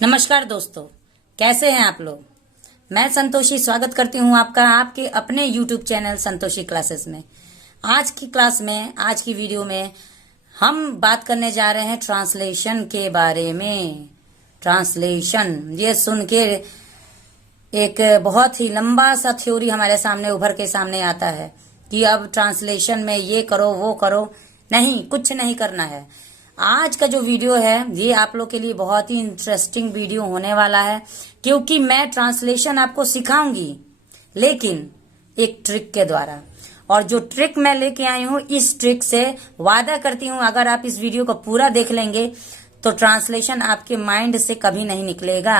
नमस्कार दोस्तों, कैसे हैं आप लोग। मैं संतोषी स्वागत करती हूं आपका आपके अपने YouTube चैनल संतोषी क्लासेस में। आज की क्लास में, आज की वीडियो में हम बात करने जा रहे हैं ट्रांसलेशन के बारे में। ट्रांसलेशन, ये सुन के एक बहुत ही लंबा सा थ्योरी हमारे सामने उभर के सामने आता है कि अब ट्रांसलेशन में ये करो वो करो। नहीं, कुछ नहीं करना है। आज का जो वीडियो है ये आप लोग के लिए बहुत ही इंटरेस्टिंग वीडियो होने वाला है, क्योंकि मैं ट्रांसलेशन आपको सिखाऊंगी, लेकिन एक ट्रिक के द्वारा। और जो ट्रिक मैं लेके आई हूँ, इस ट्रिक से वादा करती हूँ अगर आप इस वीडियो को पूरा देख लेंगे तो ट्रांसलेशन आपके माइंड से कभी नहीं निकलेगा।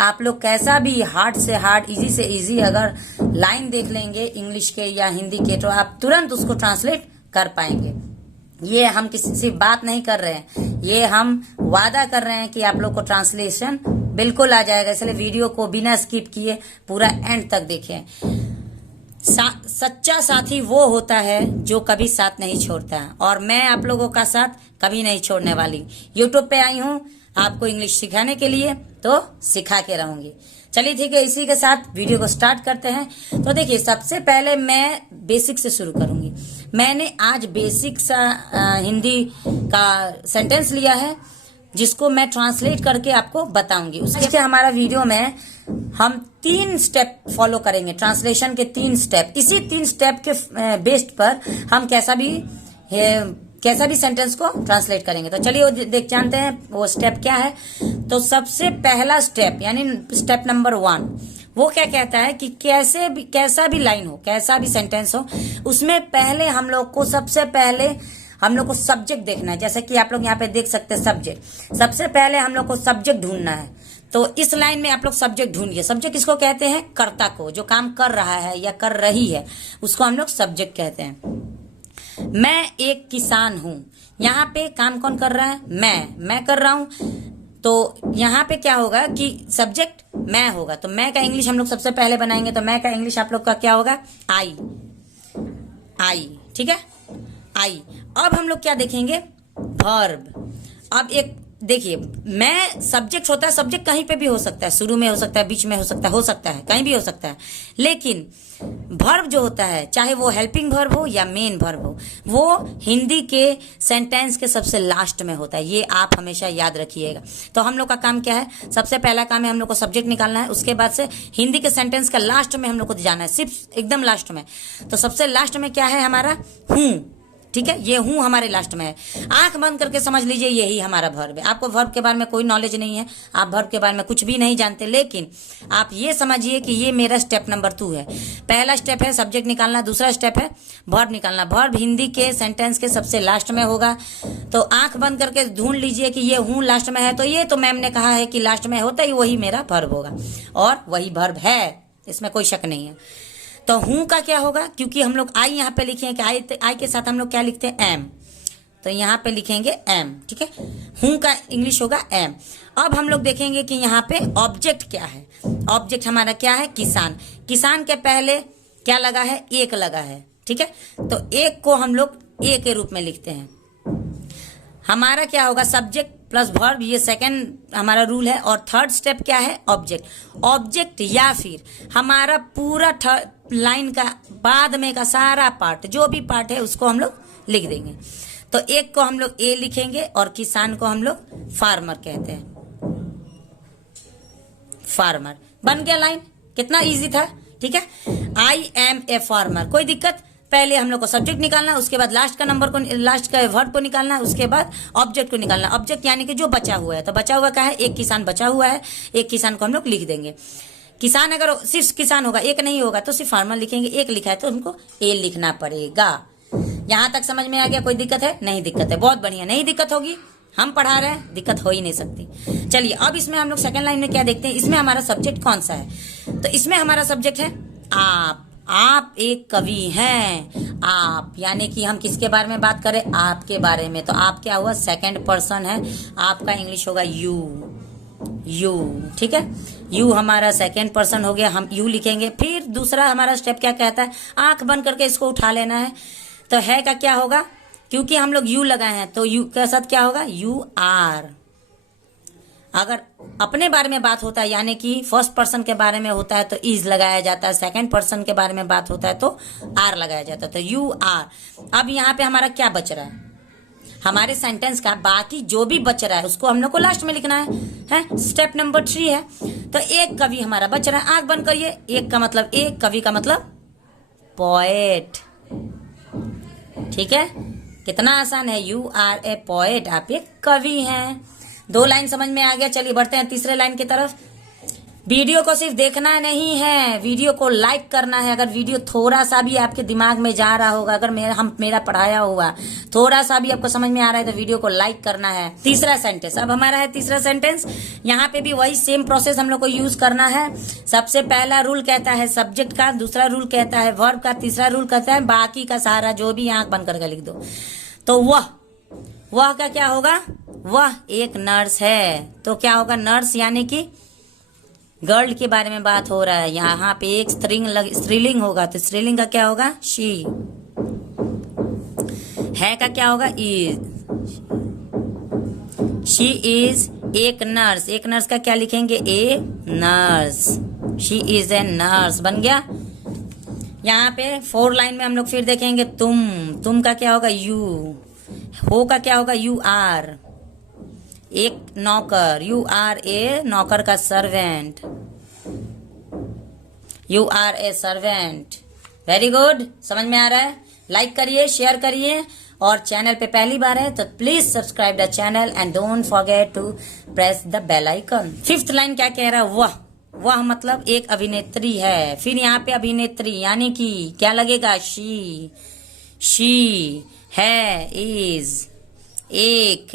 आप लोग कैसा भी हार्ड से हार्ड, इजी से इजी अगर लाइन देख लेंगे इंग्लिश के या हिंदी के, तो आप तुरंत उसको ट्रांसलेट कर पाएंगे। ये हम किसी से बात नहीं कर रहे हैं, ये हम वादा कर रहे हैं कि आप लोग को ट्रांसलेशन बिल्कुल आ जाएगा। इसलिए वीडियो को बिना स्किप किए पूरा एंड तक देखें। सच्चा साथी वो होता है जो कभी साथ नहीं छोड़ता, और मैं आप लोगों का साथ कभी नहीं छोड़ने वाली। यूट्यूब पे आई हूँ आपको इंग्लिश सिखाने के लिए, तो सिखा के रहूंगी। चलिए ठीक है, इसी के साथ वीडियो को स्टार्ट करते हैं। तो देखिए, सबसे पहले मैं बेसिक से शुरू करूंगी। मैंने आज बेसिक सा हिंदी का सेंटेंस लिया है, जिसको मैं ट्रांसलेट करके आपको बताऊंगी। उसके हमारा वीडियो में हम 3 स्टेप फॉलो करेंगे, ट्रांसलेशन के 3 स्टेप। इसी 3 स्टेप के बेस्ड पर हम कैसा भी सेंटेंस को ट्रांसलेट करेंगे। तो चलिए वो देख जानते हैं वो स्टेप क्या है। तो सबसे पहला स्टेप यानी स्टेप नंबर 1, वो क्या कहता है कि कैसा भी लाइन हो, कैसा भी सेंटेंस हो, उसमें पहले हम लोग को सब्जेक्ट देखना है। जैसे कि आप लोग यहाँ पे देख सकते हैं सब्जेक्ट। सबसे पहले हम लोग को सब्जेक्ट ढूंढना है। तो इस लाइन में आप लोग सब्जेक्ट ढूंढिए। सब्जेक्ट किसको कहते हैं? कर्ता को, जो काम कर रहा है या कर रही है, उसको हम लोग सब्जेक्ट कहते हैं। मैं एक किसान हूं। यहाँ पे काम कौन कर रहा है? मैं कर रहा हूं। तो यहाँ पे क्या होगा कि सब्जेक्ट मैं होगा। तो मैं का इंग्लिश हम लोग सबसे पहले बनाएंगे। तो मैं का इंग्लिश आप लोग का क्या होगा? आई। ठीक है, आई। अब हम लोग क्या देखेंगे? वर्ब। अब एक देखिए, मैं सब्जेक्ट होता है, सब्जेक्ट कहीं पे भी हो सकता है, शुरू में हो सकता है, बीच में हो सकता है, कहीं भी हो सकता है। लेकिन वर्ब जो होता है, चाहे वो हेल्पिंग वर्ब हो या मेन वर्ब हो, वो हिंदी के सेंटेंस के सबसे लास्ट में होता है। ये आप हमेशा याद रखिएगा। तो हम लोग का काम क्या है? सबसे पहला काम है हम लोग को सब्जेक्ट निकालना है। उसके बाद से हिंदी के सेंटेंस का लास्ट में हम लोग को जाना है, सिर्फ एकदम लास्ट में। तो सबसे लास्ट में क्या है हमारा? हूँ। ठीक है, ये हूं हमारे लास्ट में है। आंख बंद करके समझ लीजिए यही हमारा वर्ब है। आपको वर्ब के बारे में कोई नॉलेज नहीं है, आप वर्ब के बारे में कुछ भी नहीं जानते, लेकिन आप ये समझिए कि ये मेरा स्टेप नंबर 2 है। पहला स्टेप है सब्जेक्ट निकालना, दूसरा स्टेप है वर्ब निकालना। वर्ब हिंदी के सेंटेंस के सबसे लास्ट में होगा। तो आंख बंद करके ढूंढ लीजिए कि ये हूं लास्ट में है। तो ये तो मैम ने कहा है कि लास्ट में होता ही वही मेरा वर्ब होगा, और वही वर्ब है, इसमें कोई शक नहीं है। तो हूं का क्या होगा? क्योंकि हम लोग आई यहाँ पे लिखे हैं कि आई के साथ हम लोग क्या लिखते हैं? एम। तो यहाँ पे लिखेंगे एम। ठीक है, हूं का इंग्लिश होगा एम। अब हम लोग देखेंगे कि यहाँ पे ऑब्जेक्ट क्या है। ऑब्जेक्ट हमारा क्या है? किसान। किसान के पहले क्या लगा है? एक लगा है। ठीक है, तो एक को हम लोग ए के रूप में लिखते हैं। हमारा क्या होगा? सब्जेक्ट प्लस वर्ब, ये सेकंड हमारा रूल है। और थर्ड स्टेप क्या है? ऑब्जेक्ट। ऑब्जेक्ट या फिर हमारा पूरा लाइन का बाद में का सारा पार्ट, जो भी पार्ट है उसको हम लोग लिख देंगे। तो एक को हम लोग ए लिखेंगे और किसान को हम लोग फार्मर कहते हैं। फार्मर बन गया लाइन। कितना इजी था। ठीक है, आई एम ए फार्मर। कोई दिक्कत? पहले हम लोग को सब्जेक्ट निकालना, उसके बाद लास्ट का वर्ब को निकालना, उसके बाद ऑब्जेक्ट को निकालना। ऑब्जेक्ट यानी कि जो बचा हुआ है। तो बचा हुआ क्या है? एक किसान बचा हुआ है। एक किसान को हम लोग लिख देंगे। किसान अगर सिर्फ किसान होगा, एक नहीं होगा, तो सिर्फ फार्मर लिखेंगे। एक लिखा है तो हमको ए लिखना पड़ेगा। यहां तक समझ में आ गया? कोई दिक्कत है? नहीं दिक्कत है, बहुत बढ़िया। नहीं दिक्कत होगी, हम पढ़ा रहे हैं, दिक्कत हो ही नहीं सकती। चलिए, अब इसमें हम लोग सेकंड लाइन में क्या देखते हैं? इसमें हमारा सब्जेक्ट कौन सा है? तो इसमें हमारा सब्जेक्ट है आप। आप एक कवि हैं। आप यानी कि हम किसके बारे में बात करें? आपके बारे में। तो आप क्या हुआ? सेकंड पर्सन है। आपका इंग्लिश होगा यू। ठीक है, यू हमारा सेकंड पर्सन हो गया। हम यू लिखेंगे। फिर दूसरा हमारा स्टेप क्या कहता है? आंख बंद करके इसको उठा लेना है। तो है का क्या होगा? क्योंकि हम लोग यू लगाए हैं तो यू के साथ क्या होगा? You are. अगर अपने बारे में बात होता है यानी कि फर्स्ट पर्सन के बारे में होता है तो इज लगाया जाता है, सेकंड पर्सन के बारे में बात होता है तो आर लगाया जाता है, तो यू आर। अब यहाँ पे हमारा क्या बच रहा है, हमारे सेंटेंस का बाकी जो भी बच रहा है उसको हम लोग को लास्ट में लिखना है स्टेप नंबर 3 है। तो एक कवि हमारा बच रहा है, आंख बंद करिए। एक का मतलब एक, कवि का मतलब पोएट। ठीक है, कितना आसान है, यू आर ए पोएट, आप एक कवि हैं। 2 लाइन समझ में आ गया। चलिए बढ़ते हैं तीसरे लाइन की तरफ। वीडियो को सिर्फ देखना नहीं है, वीडियो को लाइक करना है। अगर वीडियो थोड़ा सा भी आपके दिमाग में जा रहा होगा, अगर मेरा पढ़ाया हुआ थोड़ा सा भी आपको समझ में आ रहा है तो वीडियो को लाइक करना है। तीसरा सेंटेंस अब हमारा है तीसरा सेंटेंस। यहाँ पे भी वही सेम प्रोसेस हम लोग को यूज करना है। सबसे पहला रूल कहता है सब्जेक्ट का, दूसरा रूल कहता है वर्ब का, तीसरा रूल कहता है बाकी का सारा जो भी आंख बंद करके लिख दो। तो वह का क्या होगा, वह एक नर्स है। तो क्या होगा, नर्स यानी कि गर्ल के बारे में बात हो रहा है। यहाँ पे एक स्त्रीलिंग होगा तो स्त्रीलिंग का क्या होगा, शी। है का क्या होगा, इज। शी इज एक नर्स, एक नर्स का क्या लिखेंगे, a nurse. She is a nurse बन गया। यहाँ पे 4 लाइन में हम लोग फिर देखेंगे तुम का क्या होगा, यू। हो का क्या होगा, यू आर एक नौकर, यू आर ए नौकर का servant, you are a servant. Very good, समझ में आ रहा है। लाइक करिए, शेयर करिए, और चैनल पे पहली बार है तो please subscribe the channel and don't forget to press the bell icon. 5th line क्या कह रहा है, वह मतलब एक अभिनेत्री है। फिर यहाँ पे अभिनेत्री यानी कि क्या लगेगा, शी है, इज। एक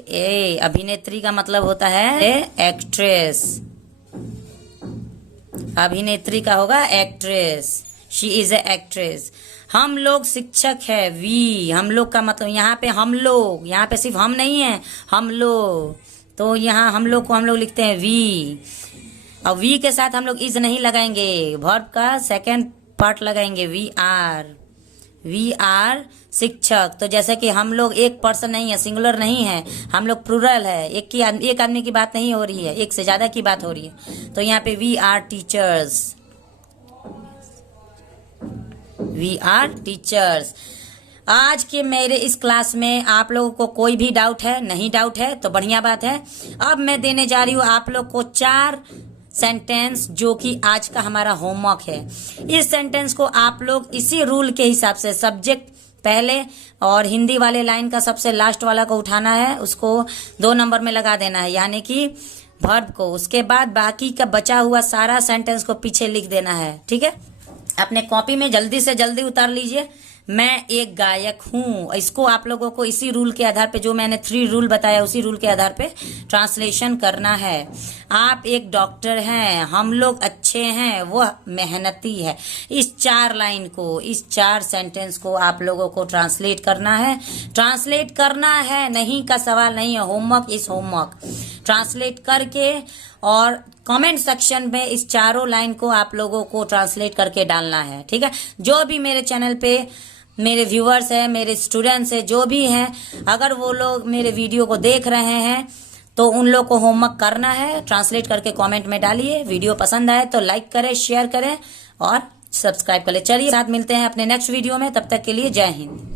अभिनेत्री का मतलब होता है एक्ट्रेस, अभिनेत्री का होगा actress, she is a actress. हम लोग शिक्षक है, वी। हम लोग का मतलब यहाँ पे हम लोग, यहाँ पे सिर्फ हम नहीं है, हम लोग। तो यहाँ हम लोग को हम लोग लिखते हैं वी। और वी के साथ हम लोग इज नहीं लगाएंगे, वर्ब का सेकेंड पार्ट लगाएंगे, वी आर शिक्षक। तो जैसे कि हम लोग एक पर्सन नहीं है, सिंगुलर नहीं है, हम लोग प्लूरल है, एक आदमी की बात नहीं हो रही है, एक से ज्यादा की बात हो रही है। तो यहाँ पे we are teachers, we are teachers. आज के मेरे इस क्लास में आप लोगों को कोई भी डाउट है, नहीं डाउट है तो बढ़िया बात है। अब मैं देने जा रही हूँ आप लोग को 4 सेंटेंस जो कि आज का हमारा होमवर्क है। इस सेंटेंस को आप लोग इसी रूल के हिसाब से सब्जेक्ट पहले और हिंदी वाले लाइन का सबसे लास्ट वाला को उठाना है, उसको 2 नंबर में लगा देना है यानी कि वर्ब को। उसके बाद बाकी का बचा हुआ सारा सेंटेंस को पीछे लिख देना है। ठीक है, अपने कॉपी में जल्दी से जल्दी उतार लीजिए। मैं एक गायक हूँ, इसको आप लोगों को इसी रूल के आधार पे, जो मैंने 3 रूल बताया उसी रूल के आधार पे ट्रांसलेशन करना है। आप एक डॉक्टर हैं, हम लोग अच्छे हैं, वह मेहनती है। इस 4 लाइन को, इस 4 सेंटेंस को आप लोगों को ट्रांसलेट करना है। ट्रांसलेट करना है, नहीं का सवाल नहीं है, होमवर्क इस होमवर्क। ट्रांसलेट करके और कमेंट सेक्शन में इस 4 लाइन को आप लोगों को ट्रांसलेट करके डालना है। ठीक है, जो भी मेरे चैनल पे मेरे व्यूअर्स हैं, मेरे स्टूडेंट्स हैं, जो भी हैं, अगर वो लोग मेरे वीडियो को देख रहे हैं तो उन लोग को होमवर्क करना है, ट्रांसलेट करके कमेंट में डालिए। वीडियो पसंद आए तो लाइक करें, शेयर करें और सब्सक्राइब करें। चलिए साथ मिलते हैं अपने नेक्स्ट वीडियो में, तब तक के लिए जय हिंद।